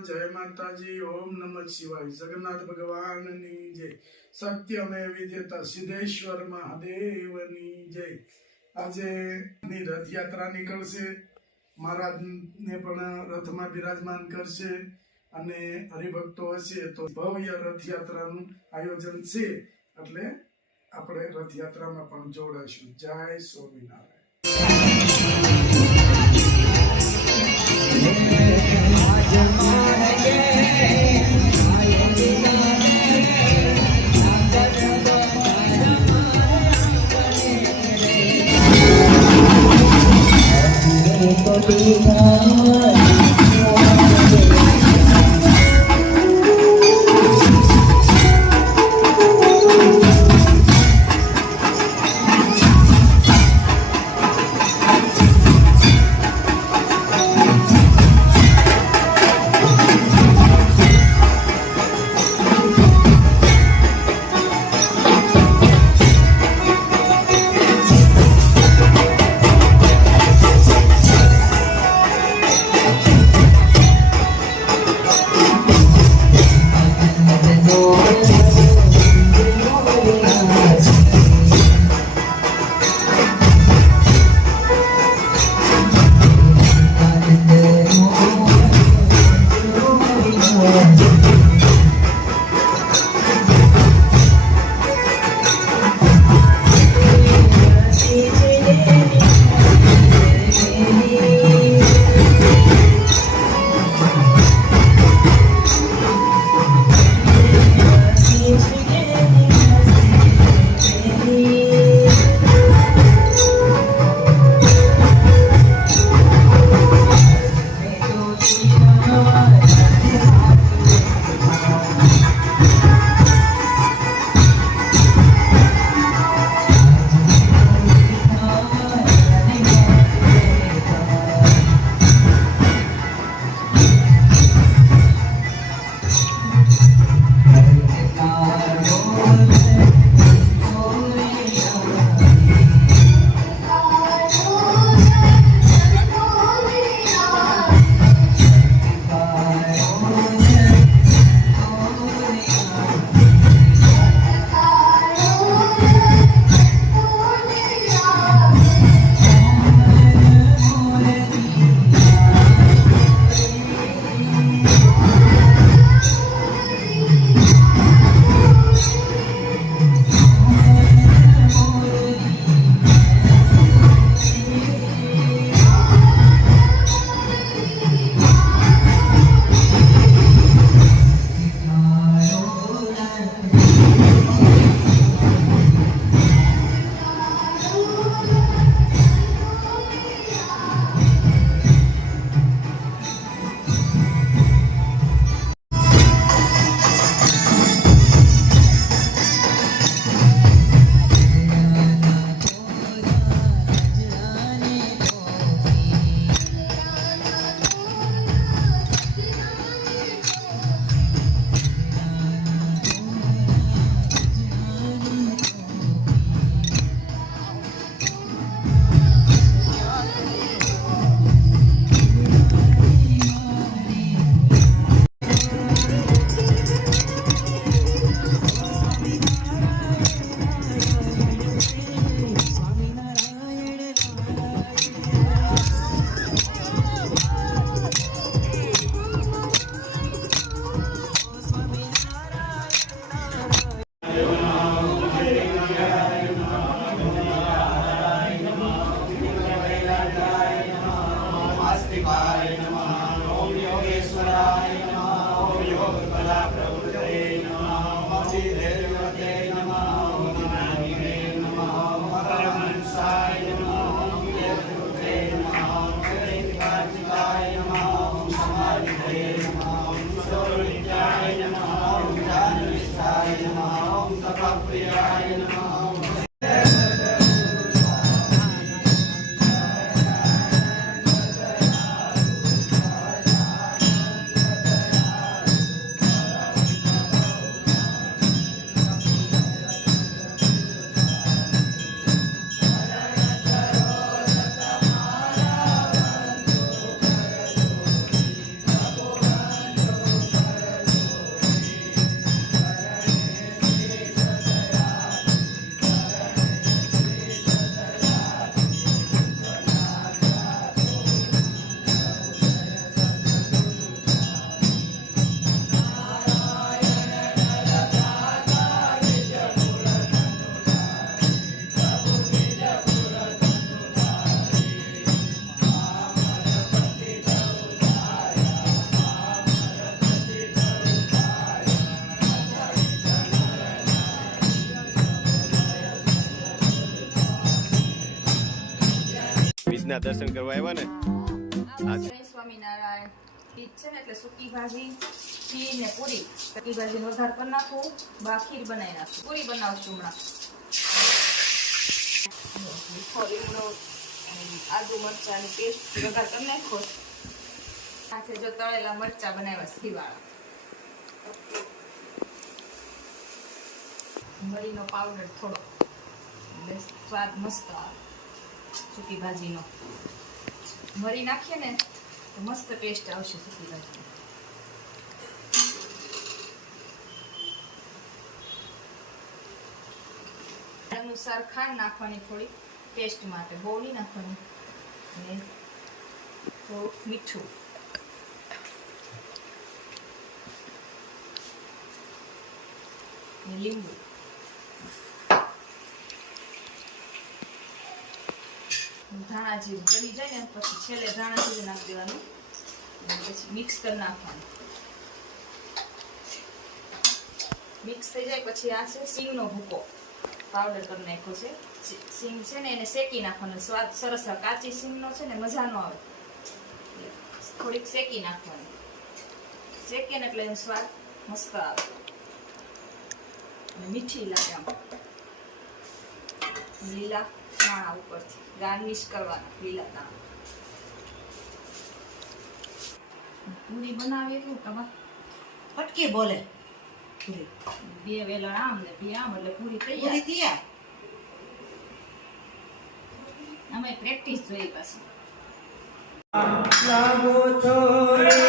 जय माताजी। ओम नमः शिवाय। जगन्नाथ भगवान नी जय। सत्यमेव विद्यता सिद्धेश्वर महादेवनी जय। આજે રથયાત્રા નીકળશે, મહારાજને પણ રથમાં બિરાજમાન કરશે અને હરિભક્તો હશે તો ભવ્ય રથયાત્રાનું આયોજન છે, એટલે આપણે રથયાત્રામાં પણ જોડાશું। જય સ્વામિનારાયણ। તીજના દર્શન કરવા આવ્યા ને જય સ્વામિનારાયણ. તીજ છે ને એટલે સૂકી ભાજી, ખીર ને પૂરી. સૂકી ભાજીનો વઘાર કરી નાખું, બા ખીર બનાવી નાખું, પૂરી બનાવશું હમણાં. મીઠો લીમડો આદુ મરચાની પેસ્ટ વઘાર કરી નાખો. સાથે જો તળેલા મરચા બનાવ્યા સીવાળા, મરીનો પાવડર થોડો એટલે સ્વાદ મસ્ત આવે સૂકી ભાજીનો. મરી નાખીએ ને તો મસ્ત ટેસ્ટ આવશે સૂકી ભાજી. અનુસાર ખાંડ નાખવાની થોડી ટેસ્ટ માટે, બહુ નહીં નાખવાની. અને થોડું મીઠું. લીંબુ. ધાણા જીરું ચડી જાય ને પછી છેલ્લે ધાણા જીરું નાખી દેવાનું. પછી મિક્સ કરી નાખવાનું. મિક્સ થઈ જાય પછી આ છે સિંગનો ભૂકો પાવડર કરી નાખ્યો છે. સિંગ છે ને એને શેકી નાખવાનો, સ્વાદ સરસ આવે. કાચી સિંગનો છે ને મજા ન આવે, થોડીક શેકી નાખવાની. શેકે ને એટલે એનો સ્વાદ મસ્ત આવે અને મીઠી લાગે. આમ લીલા દાણા ઉપરથી ગાર્નિશ કરવાના, લીલા દાણા. પૂરી બનાવી એટલું તમારે ફટકી બોલે બે વેલણ આમ ને બે આમ એટલે પૂરી તૈયાર. અમે પ્રેક્ટિસ જોઈ પાછી. લાગો છોડ